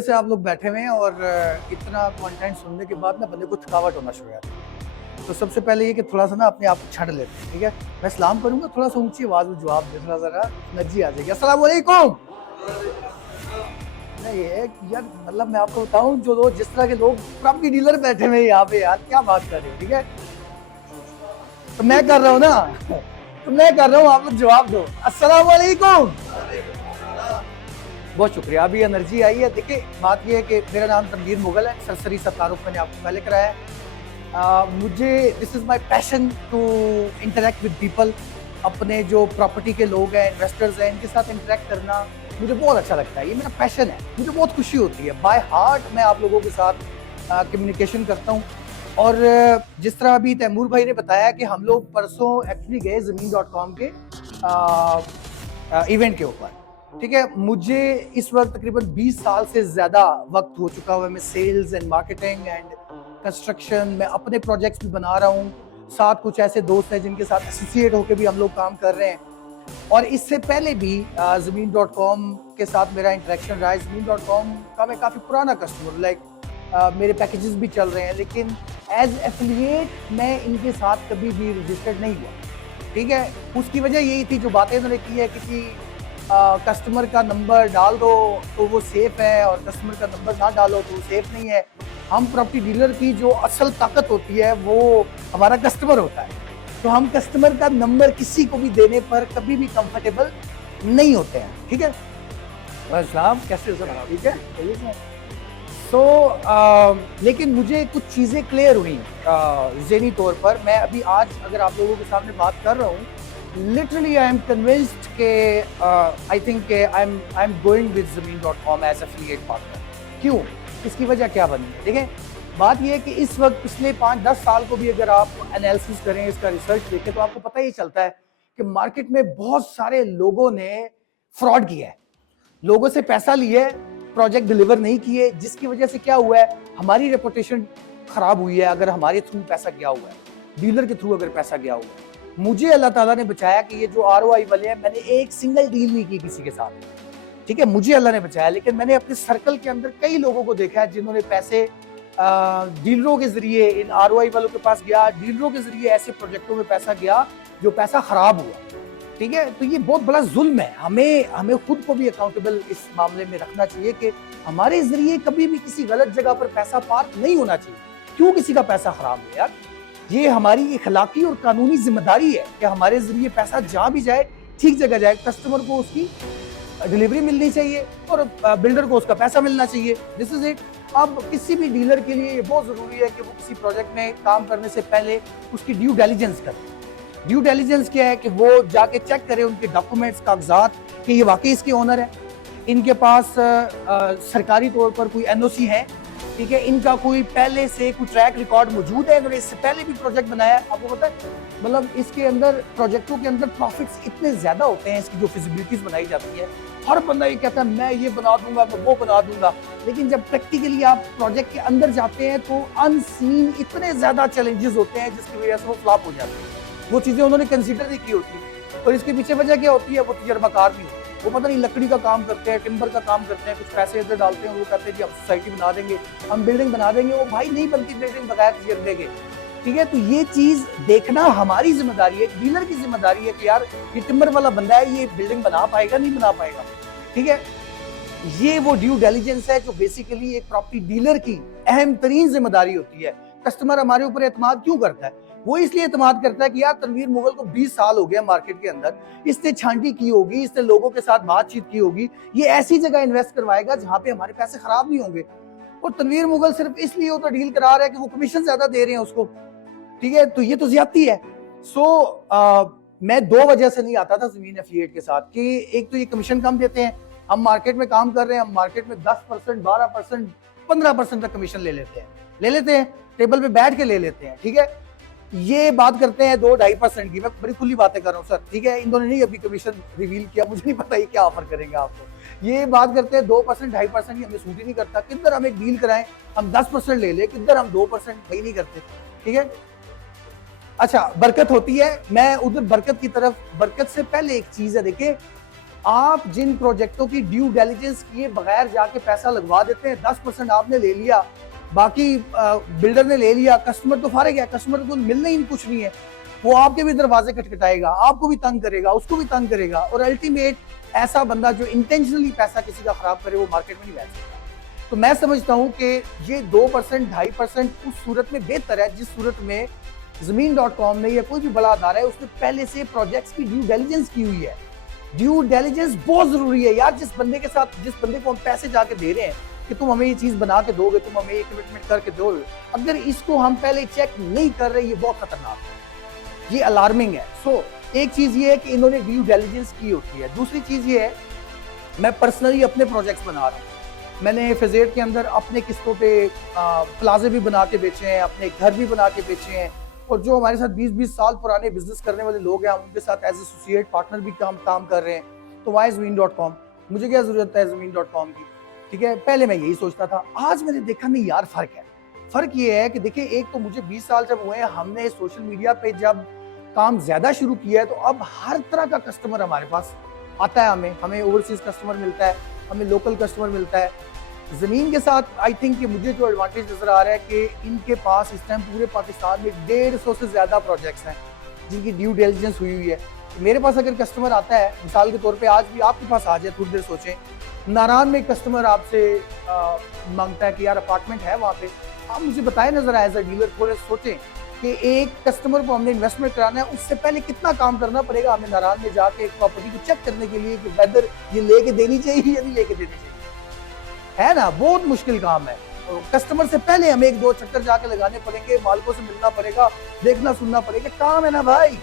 से आप लोग बैठे हुए हैं और इतना कंटेंट सुनने के बाद ना बंदे को थकावट होना शुरू हो जाती है। तो सबसे पहले ये कि थोड़ा सा ना अपने आप को छड़ लेते हैं, ठीक है। मैं सलाम करूंगा, थोड़ा सा ऊंची आवाज में जवाब दे, थोड़ा सा एनर्जी आ जाएगी। अस्सलाम वालेकुम। नहीं ये यार, मतलब मैं आपको बताऊं, जो लोग जिस तरह के लोग प्रॉपर्टी डीलर बैठे हुए हैं यहाँ पे, यार क्या बात कर रहे हो, ठीक है। तो मैं कर रहा हूँ ना तो मैं कर रहा हूँ, आप लोग जवाब दो। अस्सलाम वालेकुम। बहुत शुक्रिया, अभी एनर्जी आई है। देखिए बात ये है कि मेरा नाम तनवीर मुगल है, सरसरी सा तारुफ मैंने आपको पहले कराया है। मुझे this is my passion to interact with people. अपने जो प्रॉपर्टी के लोग हैं, इन्वेस्टर्स हैं, इनके साथ इंटरेक्ट करना मुझे बहुत अच्छा लगता है। ये मेरा पैशन है, मुझे बहुत खुशी होती है। बाय हार्ट मैं आप लोगों के साथ कम्युनिकेशन करता हूँ। और जिस तरह अभी तैमूर भाई ने बताया कि हम लोग परसों एक्चुअली गए ज़मीन.com के इवेंट के ऊपर, ठीक है। मुझे इस वक्त तकरीबन 20 साल से ज़्यादा वक्त हो चुका हुआ है। मैं sales and marketing and construction में अपने प्रोजेक्ट्स भी बना रहा हूँ। साथ कुछ ऐसे दोस्त हैं जिनके साथ एसोसिएट होकर भी हम लोग काम कर रहे हैं। और इससे पहले भी ज़मीन.com के साथ मेरा इंटरेक्शन रहा है। ज़मीन.com का मैं काफ़ी पुराना कस्टमर, लाइक मेरे पैकेजेस भी चल रहे हैं, लेकिन एज एफिलिएट मैं इनके साथ कभी भी रजिस्टर्ड नहीं हुआ, ठीक है। उसकी वजह यही थी, जो बातें उन्होंने की है कि कस्टमर का नंबर डाल दो तो वो सेफ है और कस्टमर का नंबर ना डालो तो वो सेफ नहीं है। हम प्रॉपर्टी डीलर की जो असल ताकत होती है वो हमारा कस्टमर होता है। तो हम कस्टमर का नंबर किसी को भी देने पर कभी भी कंफर्टेबल नहीं होते हैं, ठीक है। साहब कैसे हो सब, ठीक है। तो लेकिन मुझे कुछ चीज़ें क्लियर हुई ज़हनी तौर पर। मैं अभी आज अगर आप लोगों के सामने बात कर रहा हूँ, लिटरली आई एम कन्विंस्ड के I think I am going with ज़मीन.com एज एफिलिएट पार्टनर। क्यों, इसकी वजह क्या बनी है? देखें, बात यह है कि इस वक्त पिछले 5-10 साल को भी अगर आप एनालिसिस करें, इसका रिसर्च देखें, तो आपको पता ही चलता है कि मार्केट में बहुत सारे लोगों ने फ्रॉड किया है, लोगों से पैसा लिया है, प्रोजेक्ट डिलीवर नहीं किए, जिसकी वजह से क्या हुआ है, हमारी रेपुटेशन खराब हुई है। अगर हमारे थ्रू पैसा गया हुआ है, डीलर के थ्रू अगर पैसा गया हुआ है, मुझे अल्लाह ताला ने बचाया कि ये जो ROI वाले हैं, मैंने एक सिंगल डील नहीं की किसी के साथ, ठीक है। मुझे अल्लाह ने बचाया, लेकिन मैंने अपने सर्कल के अंदर कई लोगों को देखा है जिन्होंने पैसे डीलरों के जरिए इन ROI वालों के पास गया, डीलरों के जरिए ऐसे प्रोजेक्टों में पैसा गया जो पैसा खराब हुआ, ठीक है। तो ये बहुत बड़ा जुल्म है। हमें खुद को भी अकाउंटेबल इस मामले में रखना चाहिए कि हमारे जरिए कभी भी किसी गलत जगह पर पैसा पार्क नहीं होना चाहिए। क्यों किसी का पैसा खराब हो यार, ये हमारी अखलाकी और कानूनी जिम्मेदारी है कि हमारे जरिए पैसा जहां भी जाए ठीक जगह जाए, कस्टमर को उसकी डिलीवरी मिलनी चाहिए और बिल्डर को उसका पैसा मिलना चाहिए। This is it. अब किसी भी डीलर के लिए ये बहुत जरूरी है कि वो किसी प्रोजेक्ट में काम करने से पहले उसकी ड्यू डिलिजेंस करे। ड्यू डिलिजेंस क्या है कि वो जाके चेक करे उनके डॉक्यूमेंट्स, कागजात, कि ये वाकई इसके ओनर है, इनके पास सरकारी तौर पर कोई NOC है, ठीक है, इनका कोई पहले से कोई ट्रैक रिकॉर्ड मौजूद है, इन्होंने इससे पहले भी प्रोजेक्ट बनाया है। आपको पता है, मतलब इसके अंदर प्रोजेक्टों के अंदर प्रॉफिट्स इतने ज्यादा होते हैं, इसकी जो फिजिबिलिटीज बनाई जाती है। हर बंदा ये कहता है मैं ये बना दूंगा, मैं वो बना दूंगा, लेकिन जब प्रैक्टिकली आप प्रोजेक्ट के अंदर जाते हैं तो अनसीन इतने ज्यादा चैलेंजेस होते हैं जिसकी वजह से वो फ्लॉप हो जाते हैं। वो चीजें उन्होंने कंसीडर नहीं की होती। और इसके पीछे वजह क्या होती है, वो तजर्बाकार नहीं होती। वो पता नहीं लकड़ी का काम करते हैं, टिम्बर का काम करते हैं, कुछ पैसे इधर डालते हैं, वो कहते हैं कि हम सोसाइटी बना देंगे, हम बिल्डिंग बना देंगे। वो भाई नहीं बनती बिल्डिंग बगैर तजर्बे के, ठीक है। तो ये चीज देखना हमारी जिम्मेदारी है, डीलर की जिम्मेदारी है कि यार ये टिम्बर वाला बंदा है, ये बिल्डिंग बना पाएगा नहीं बना पाएगा, ठीक है। ये वो ड्यू डिलिजेंस है जो बेसिकली एक प्रॉपर्टी डीलर की अहम तरीन जिम्मेदारी होती है। कस्टमर हमारे ऊपर एतमाद क्यों करता है? वो इसलिए एतमाद करता है कि यार तनवीर मुगल को 20 साल हो गया मार्केट के अंदर, इसने छांटी की होगी, इसने लोगों के साथ बातचीत की होगी, ये ऐसी जगह इन्वेस्ट करवाएगा जहां पे हमारे पैसे खराब नहीं होंगे। और तनवीर मुगल सिर्फ इसलिए वो तो डील करा रहा है कि वो कमीशन ज्यादा दे रहे हैं उसको, ठीक है। तो ये तो ज्यादती है। मैं 2 वजह से नहीं आता था ज़मीन एफिलिएट के साथ कि एक तो ये कमीशन कम देते हैं, हम मार्केट में काम कर रहे हैं, हम मार्केट में 10%, 12%, 15% तक कमीशन ले लेते हैं, टेबल पे बैठ के ले लेते हैं, ठीक है। ये बात करते हैं 2-2.5% की, मैं बड़ी खुली बातें कर रहा हूँ सर, ठीक है। इन्होंने नहीं अभी कमीशन रिवील किया, मुझे नहीं पता ये क्या ऑफर करेंगे आपको। ये बात करते हैं 2%, 2.5% की, हमें सूट ही नहीं करता। किधर हम एक डील कराएं हम 10% ले लें, किधर हम 2% वही नहीं करते, ठीक है। अच्छा, बरकत होती है, मैं उधर बरकत की तरफ, बरकत से पहले एक चीज है, देखिए आप जिन प्रोजेक्टों की ड्यू डिलिजेंस किए बगैर जाके पैसा लगवा देते हैं, 10% आपने ले लिया, बाकी बिल्डर ने ले लिया, कस्टमर तो फारे गया, कस्टमर को मिलना ही कुछ नहीं है, वो आपके भी दरवाजे खटखटाएगा, आपको भी तंग करेगा, उसको भी तंग करेगा, और अल्टीमेट ऐसा बंदा जो इंटेंशनली पैसा किसी का खराब करे वो मार्केट में नहीं बैठ सकता। तो मैं समझता हूं कि ये 2% 2.5% उस सूरत में बेहतर है जिस सूरत में ज़मीन.com ने या कोई भी बड़ा अदारा है उसने पहले से प्रोजेक्ट्स की ड्यू डिलिजेंस की हुई है। ड्यू डिलिजेंस बहुत जरूरी है यार। जिस बंदे को हम पैसे जाके दे रहे हैं कि तुम हमें ये चीज बना के दोगे, तुम हमें ये कमिटमेंट करके दोगे, अगर इसको हम पहले चेक नहीं कर रहे, ये बहुत खतरनाक है, ये अलार्मिंग है। सो एक चीज ये है कि इन्होंने ड्यू डिलिजेंस की होती है। दूसरी चीज ये है, मैं पर्सनली अपने प्रोजेक्ट्स बना रहा हूँ। मैंने फेजेट के अंदर अपने किस्तों पे प्लाजे भी बना के बेचे हैं, अपने घर भी बना के बेचे हैं, और जो हमारे साथ 20-20 साल पुराने बिजनेस करने वाले लोग हैं, हम उनके साथ एज एसोसिएट पार्टनर भी काम कर रहे हैं। तो वाई ज़मीन.com, मुझे क्या जरूरत है ज़मीन.com की, ठीक है। पहले मैं यही सोचता था, आज मैंने देखा नहीं यार, फर्क है। फर्क ये है कि देखिए, एक तो मुझे 20 साल जब हुए हैं, हमने सोशल मीडिया पे जब काम ज्यादा शुरू किया है, तो अब हर तरह का कस्टमर हमारे पास आता है। हमें ओवरसीज कस्टमर मिलता है, हमें लोकल कस्टमर मिलता है। जमीन के साथ आई थिंक कि मुझे जो एडवांटेज नजर आ रहा है कि इनके पास इस टाइम पूरे पाकिस्तान में 150 से ज्यादा प्रोजेक्ट्स हैं जिनकी ड्यू डिलिजेंस हुई है। मेरे पास अगर कस्टमर आता है, मिसाल के तौर पे आज भी आपके पास आ जाए, थोड़ी देर सोचें, नारायण में कस्टमर आपसे मांगता है कि यार अपार्टमेंट है वहाँ पे, आप मुझे बताएं नजर एज अ डीलर, थोड़े सोचें कि एक कस्टमर को हमने इन्वेस्टमेंट कराना है, उससे पहले कितना काम करना पड़ेगा हमें नारायण में जाके एक प्रॉपर्टी को चेक करने के लिए कि वेदर ये लेके देनी चाहिए या नहीं लेके देनी चाहिए, है ना। बहुत मुश्किल काम है। तो कस्टमर से पहले हमें 1-2 चक्कर जाके लगाने पड़ेंगे, मालिकों से मिलना पड़ेगा, देखना सुनना पड़ेगा, काम है ना भाई,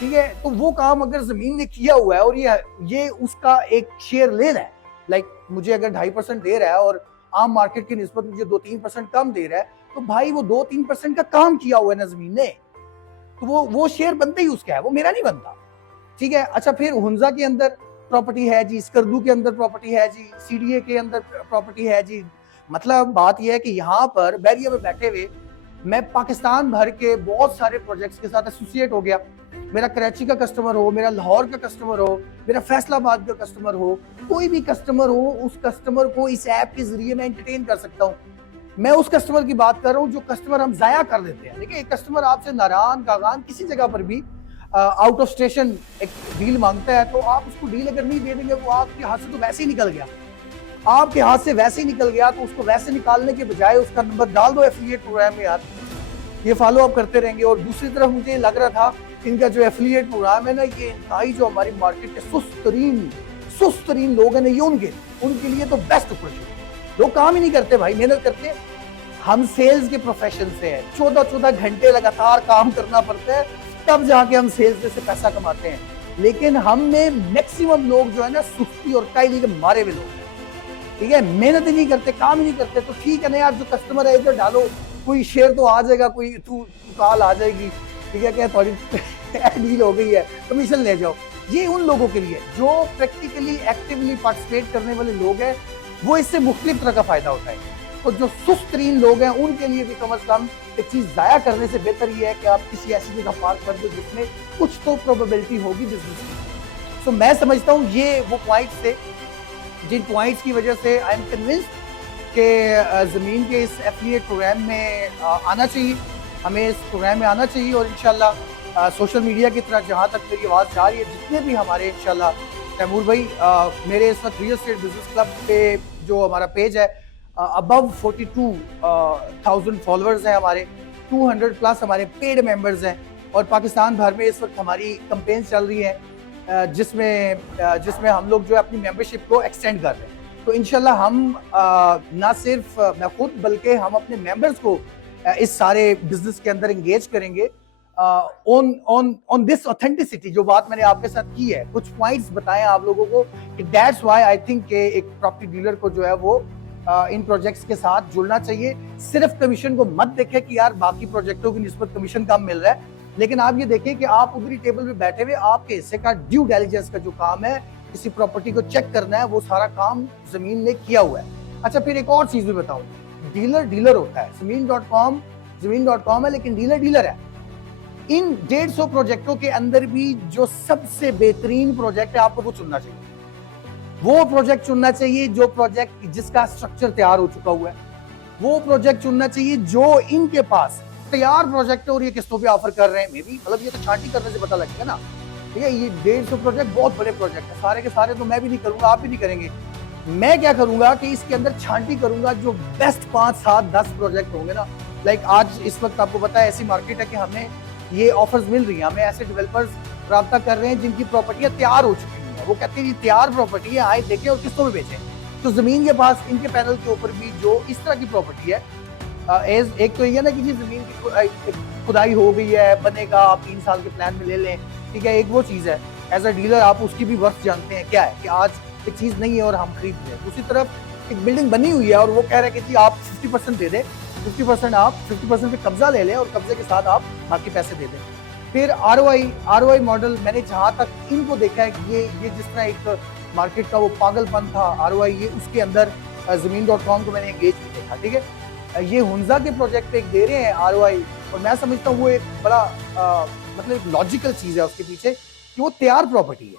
ठीक है। तो वो काम अगर जमीन ने किया हुआ है और ये उसका एक शेयर ले रहा है, लाइक मुझे अगर 2.5% दे रहा है और आम मार्केट की निस्बत मुझे 2-3% कम दे रहा है, तो भाई वो 2-3% का काम किया हुआ है ना जमीन ने, तो वो शेयर बनते ही उसका है, वो मेरा नहीं बनता, ठीक है। अच्छा, फिर हुंजा के अंदर प्रॉपर्टी है जी, स्कर्दू के अंदर प्रॉपर्टी है जी, सीडीए के अंदर प्रॉपर्टी है जी। मतलब बात यह है कि यहाँ पर बैरिया में बैठे हुए मैं पाकिस्तान भर के बहुत सारे प्रोजेक्ट्स के साथ एसोसिएट हो गया। मेरा कराची का कस्टमर हो, मेरा लाहौर का कस्टमर हो, मेरा फैसलाबाद का कस्टमर हो, कोई भी कस्टमर हो, उस कस्टमर को इस ऐप के जरिए मैं एंटरटेन कर सकता हूँ। मैं उस कस्टमर की बात कर रहा हूँ जो कस्टमर हम जाया कर देते हैं। देखिए, एक कस्टमर आपसे नारायण कागान किसी जगह पर भी आउट ऑफ स्टेशन एक डील मांगता है, तो आप उसको डील अगर नहीं दे देंगे, वो आपके हाथ से तो वैसे ही निकल गया, आपके हाथ से वैसे ही निकल गया, तो उसको वैसे निकालने के बजाय उसका नंबर डाल दो एफिलिएट प्रोग्राम में यार, ये फॉलो अप करते रहेंगे। और दूसरी तरफ मुझे लग रहा था इनका जो एफिलिएट प्रोग्राम है ना, ये इंतहाई जो हमारी मार्केट के सुस्त तरीन लोग हैं ना, ये उनके लिए तो बेस्ट अपॉर्चुनिटी। लोग काम ही नहीं करते भाई, मेहनत करते। हम सेल्स के प्रोफेशन से हैं, 14-14 घंटे लगातार काम करना पड़ता है, तब जाके हम सेल्स में से पैसा कमाते हैं। लेकिन हम में मैक्सिमम लोग जो है ना, सुस्ती और कायली के मारे हुए लोग हैं, ठीक है, मेहनत ही नहीं करते, काम ही नहीं करते। तो ठीक है ना यार, जो कस्टमर है इधर डालो, कोई शेयर तो आ जाएगा, कोई तू कॉल आ जाएगी, ठीक है, क्या थोड़ी डील हो गई है, कमीशन ले जाओ। ये उन लोगों के लिए जो प्रैक्टिकली एक्टिवली पार्टिसिपेट करने वाले लोग हैं, वो इससे मुख्तलिफ तरह का फायदा होता है। और जो सुस्त तरीन लोग हैं, उनके लिए भी कम अज कम एक चीज जाया करने से बेहतर ये है कि आप किसी ऐसी जगह पार्क कर दो जिसमें कुछ तो प्रोबेबिलिटी होगी बिजनेस की। सो मैं समझता हूँ ये वो पॉइंट्स थे जिन पॉइंट्स की वजह से आई एम कन्विंस्ड कि ज़मीन के इस एफिलिएट प्रोग्राम में आना चाहिए, हमें इस प्रोग्राम में आना चाहिए। और इंशाल्लाह सोशल मीडिया की तरह जहाँ तक मेरी आवाज़ जा रही है, जितने भी हमारे इंशाल्लाह तैमूर भाई मेरे इस वक्त रियल एस्टेट बिजनेस क्लब पे जो हमारा पेज है, अबव 42,000 फॉलोअर्स हैं हमारे, 200 प्लस हमारे पेड मेंबर्स हैं, और पाकिस्तान भर में इस वक्त हमारी कैंपेन चल रही है जिसमें हम लोग जो है अपनी मेंबरशिप को एक्सटेंड कर रहे हैं। तो इंशाल्लाह हम ना सिर्फ मैं खुद बल्कि हम अपने मेंबर्स को इस सारे बिजनेस के अंदर एंगेज करेंगे ऑन दिस ऑथेंटिसिटी। जो बात मैंने आपके साथ की है, कुछ पॉइंट्स बताएं आप लोगों को कि दैट्स व्हाई आई थिंक एक प्रॉपर्टी डीलर को जो है वो इन प्रोजेक्ट्स के साथ जुड़ना चाहिए। सिर्फ कमीशन को मत देखें कि यार बाकी प्रोजेक्टों की निस्बत कमीशन कम मिल रहा है, लेकिन आप ये देखें कि आप उधरी टेबल पे बैठे हुए आपके हिस्से का ड्यू डिलिजेंस का जो काम है, किसी प्रॉपर्टी को चेक करना है, वो सारा काम जमीन ने किया हुआ है। अच्छा, फिर एक और चीज भी बताऊं, डीलर होता है, ज़मीन.com है, लेकिन डीलर है। इन 150 प्रोजेक्टों के अंदर भी जो सबसे बेहतरीन प्रोजेक्ट है, आपको वो चुनना चाहिए। वो प्रोजेक्ट चुनना चाहिए जो प्रोजेक्ट जिसका स्ट्रक्चर तैयार हो चुका हुआ है, वो प्रोजेक्ट चुनना चाहिए जो इनके पास तैयार प्रोजेक्ट है और ये किस्तों पे ऑफर कर रहे हैं। मे बी मतलब ये तो छांटी करने से पता लगेगा ना। ठीक है, ये 150 प्रोजेक्ट बहुत बड़े प्रोजेक्ट है, सारे के सारे तो मैं भी नहीं करूंगा, आप भी नहीं करेंगे। मैं क्या करूंगा कि इसके अंदर छांटी करूंगा, जो बेस्ट 5, 7, 10 प्रोजेक्ट होंगे ना। लाइक आज इस वक्त आपको पता है ऐसी मार्केट है कि हमें ये ऑफर्स मिल रही है, हमें ऐसे डेवलपर्स राब्ता कर रहे हैं जिनकी प्रॉपर्टियां तैयार हो चुकी हैं। वो कहते हैं ये तैयार प्रॉपर्टी है, आए देखें और किस्तों में बेचें। तो जमीन के पास इनके पैनल के ऊपर भी जो इस तरह की प्रॉपर्टी है, एक तो ये ना कि जी जमीन की खुदाई हो गई है, बनेगा, आप 3 साल के प्लान में ले लें। ठीक है, एक वो चीज़ है। एज अ डीलर आप उसकी भी वर्थ जानते हैं क्या है कि आज एक चीज़ नहीं है और हम खरीद रहे हैं। दूसरी तरफ एक बिल्डिंग बनी हुई है और वो कह रहे हैं कि जी आप 50% दे दें, 50% आप 50% पे कब्जा ले लें और कब्जे के साथ आप बाकी पैसे दे दें। फिर आरओआई मॉडल, मैंने जहाँ तक इनको देखा है कि ये जिस तरह एक मार्केट का वो पागलपन था आरओआई, ये उसके अंदर ज़मीन.com को मैंने एंगेज भी देखा। ठीक है, ये हुंजा के प्रोजेक्ट पे एक दे रहे हैं आरओआई, और मैं समझता हूँ वो एक बड़ा मतलब एक लॉजिकल चीज़ है उसके पीछे कि वो तैयार प्रॉपर्टी है।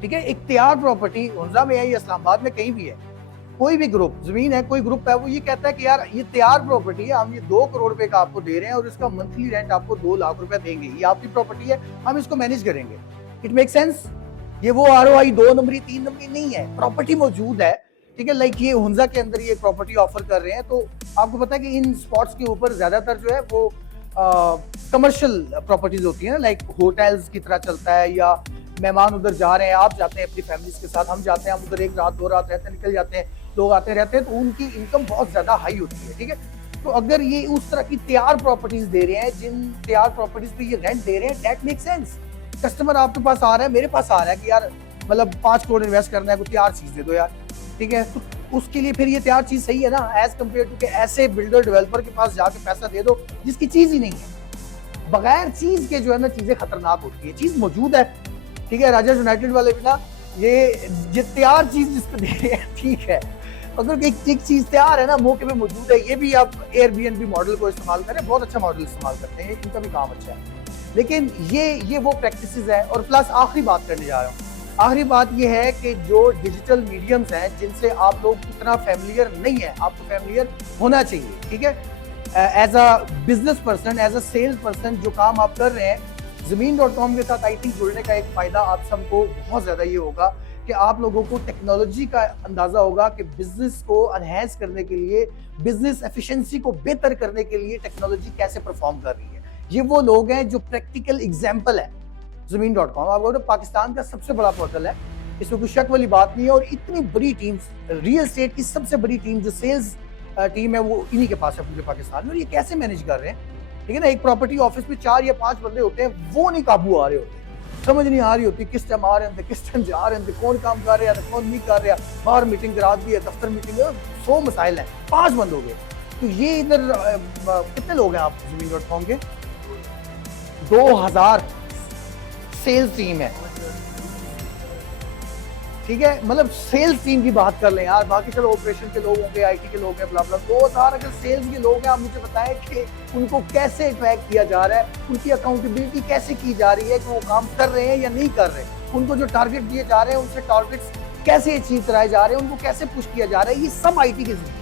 ठीक है, एक तैयार प्रॉपर्टी हुंजा में है या इस्लामाबाद में कहीं भी है, कोई भी ग्रुप जमीन है, कोई ग्रुप है, वो ये कहता है कि यार ये तैयार प्रॉपर्टी है, हम ये 2 करोड़ रुपए का आपको दे रहे हैं और इसका मंथली रेंट आपको 2 लाख रुपए देंगे, ये आपकी प्रॉपर्टी है, हम इसको मैनेज करेंगे। It make sense. ये वो आरओआई 2 नंबरी 3 नंबरी नहीं है, प्रॉपर्टी मौजूद है। ठीक है, लाइक ये हुंजा के अंदर ये प्रॉपर्टी ऑफर कर रहे हैं। तो आपको पता है कि इन स्पॉट्स के ऊपर ज्यादातर जो है वो कमर्शियल प्रॉपर्टीज होती है ना, लाइक होटल्स की तरह चलता है, या मेहमान उधर जा रहे हैं, आप जाते हैं अपनी फैमिलीज के साथ, हम जाते हैं, हम उधर 1 रात 2 रात रहते हैं, निकल जाते हैं, लोग आते रहते हैं, तो उनकी इनकम बहुत ज्यादा हाई होती है। ठीक है, तो अगर ये उस तरह की तैयार प्रॉपर्टीज दे रहे हैं, जिन तैयार प्रॉपर्टीज पे ये रेंट दे रहे हैं, दैट मेक सेंस। कस्टमर आपके पास आ रहा है, मेरे पास आ रहा है कि यार मतलब 5 करोड़ इन्वेस्ट करना है, कोई तैयार चीज दे दो यार। ठीक है, तो उसके लिए फिर ये तैयार चीज सही है ना, एज कम्पेयर टू के ऐसे बिल्डर डेवलपर के पास जाके पैसा दे दो जिसकी चीज ही नहीं है। बगैर चीज के जो है ना चीजें खतरनाक होती है, चीज मौजूद है। ठीक है, राजा यूनाइटेड वाले भी ना ये तैयार चीज जिसको दे रहे हैं, ठीक है, अगर एक चीज तैयार है ना, मौके पे मौजूद है, ये भी आप एयरबीएनबी मॉडल को इस्तेमाल करें, बहुत अच्छा मॉडल इस्तेमाल करते हैं, इनका भी काम अच्छा है। लेकिन ये वो प्रैक्टिसेस है। और प्लस आखिरी बात करने जा रहा हूँ, आखिरी बात ये है कि जो डिजिटल मीडियम्स हैं जिनसे आप लोग उतना फैमिलियर नहीं है, आपको फैमिलियर होना चाहिए। ठीक है, as a business person, as a sales person, जो काम आप कर रहे हैं ज़मीन.com के साथ, आई थिंक जुड़ने का एक फायदा आप सबको बहुत ज्यादा ये होगा कि आप लोगों को टेक्नोलॉजी का अंदाजा होगा कि बिजनेस को एनहेंस करने के लिए, बिजनेस एफिशिएंसी को बेहतर करने के लिए टेक्नोलॉजी कैसे परफॉर्म कर रही है। ये वो लोग हैं जो प्रैक्टिकल एग्जाम्पल है। ज़मीन.com आपको तो पाकिस्तान का सबसे बड़ा पोर्टल है, इसमें कोई शक वाली बात नहीं है। और इतनी बड़ी टीम, रियल एस्टेट की सबसे बड़ी टीम जो सेल्स टीम है, वो इन्हीं के पास है पूरे पाकिस्तान में। और ये कैसे मैनेज कर रहे हैं? ठीक है ना, एक प्रॉपर्टी ऑफिस में 4 या 5 बंदे होते हैं, वो नहीं काबू आ रहे होते, समझ नहीं आ रही होती किस टाइम आ रहे हैं, किस टाइम जा रहे हैं, कौन काम कर रहा है, कौन नहीं कर रहा, बाहर मीटिंग करा दी है, दफ्तर मीटिंग है, 100 मसाइल हैं, 5 बंद हो गए। तो ये इधर कितने लोग हैं आप ज़मीन.com के? 2000 सेल्स टीम है। ठीक है, मतलब सेल्स टीम की बात कर लें यार, बाकी चलो ऑपरेशन के लोग होंगे, आईटी के लोग हैं, ब्ला ब्ला। 2000 अगर सेल्स के लोग हैं, आप मुझे बताएं कि उनको कैसे ट्रैक किया जा रहा है, उनकी अकाउंटेबिलिटी कैसे की जा रही है कि वो काम कर रहे हैं या नहीं कर रहे, उनको जो टारगेट दिए जा रहे हैं उनसे टारगेट्स कैसे अचीव कराए जा रहे हैं, उनको कैसे पुश किया जा रहा है, ये सब आईटी के जरिए।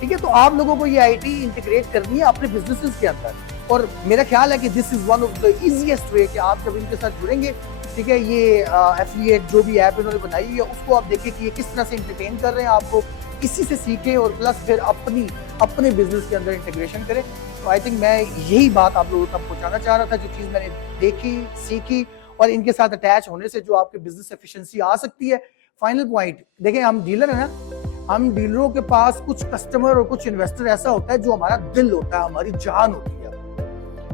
ठीक है, तो आप लोगों को ये आईटी इंटीग्रेट करनी है अपने बिजनेसेस के अंदर। और मेरा ख्याल है कि this is one of the easiest way कि आप जब इनके साथ जुड़ेंगे, ठीक है, ये एफिलिएट जो भी ऐप इन्होंने बनाई है उसको आप देखें कि ये किस तरह से इंटरटेन कर रहे हैं आपको, इसी से सीखें और प्लस फिर अपने बिजनेस के अंदर इंटीग्रेशन करें। तो आई थिंक मैं यही बात आप लोगों तक पहुंचाना चाह रहा था, जो चीज़ मैंने देखी, सीखी, और इनके साथ अटैच होने से जो आपके बिजनेस एफिशिएंसी आ सकती है। फाइनल पॉइंट देखें, हम डीलर है ना, हम डीलरों के पास कुछ कस्टमर और कुछ इन्वेस्टर ऐसा होता है जो हमारा दिल होता है, हमारी जान होती है।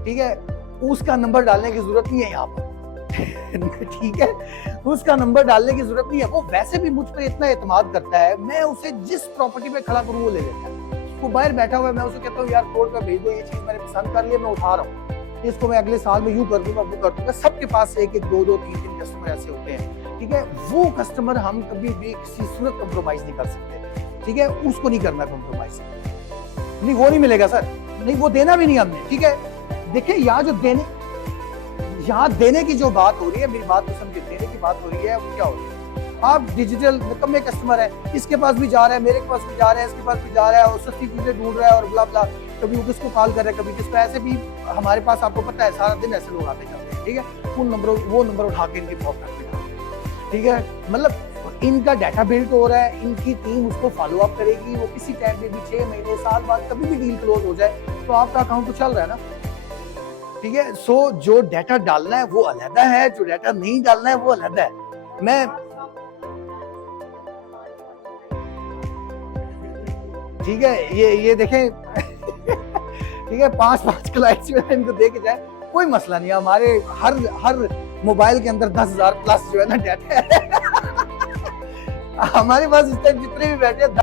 ठीक है, उसका नंबर डालने की जरूरत नहीं है यहाँ पर। ठीक है, उसका नंबर डालने की जरूरत नहीं है, वो वैसे भी मुझ पर इतना एतमाद करता है, मैं उसे जिस प्रॉपर्टी पे खड़ा करूँ वो ले लेता है। वो बाहर बैठा हुआ है, मैं उसे कहता हूँ यार कोर्ट पे भेज दो, ये चीज मैंने पसंद कर लिया, मैं उठा रहा हूँ, इसको मैं अगले साल में यूं कर दूंगा, वो कर दूंगा। सबके पास 1 1 2 2 3 3 कस्टमर ऐसे होते हैं। ठीक है, वो कस्टमर हम कभी भी किसी सूरत कॉम्प्रोमाइज नहीं कर सकते। ठीक है, उसको नहीं करना कॉम्प्रोमाइज, नहीं वो नहीं मिलेगा सर, नहीं वो देना भी नहीं हमने। ठीक है, देखिए यहाँ देने की जो बात हो रही है, मेरी बात को समझिए, देने की बात हो रही है, वो क्या हो रही है, आप डिजिटल निकम्मे कस्टमर है, इसके पास भी जा रहा है, मेरे पास भी जा रहा है, इसके पास भी जा रहा है और सस्ती चीजें ढूंढ रहा है और ब्ला ब्ला, कभी वो किसको कॉल कर रहा है, कभी किसको, ऐसे भी हमारे पास आपको पता है सारा दिन ऐसे लोग आते जाते हैं, ठीक है। वो नंबर उठा के इनके ब्लॉक कर देगा, ठीक है। मतलब इनका डाटा बिल्ड हो रहा है, इनकी टीम उसको फॉलो अप करेगी, वो किसी टाइम पे भी 6 महीने साल बाद कभी भी डील क्लोज हो जाए तो आपका अकाउंट तो चल रहा है ना, ठीक है। सो जो डाटा डालना है वो अलहदा है, जो डाटा नहीं डालना है वो अलहदा है। मैं ठीक है, ये देखें ठीक है, 5 क्लाइंट्स जो है इनको दे के जाए, कोई मसला नहीं है। हमारे हर मोबाइल के अंदर 10,000 प्लस जो है ना डाटा है हमारे पास इस टाइम जितने भी बैठे हैं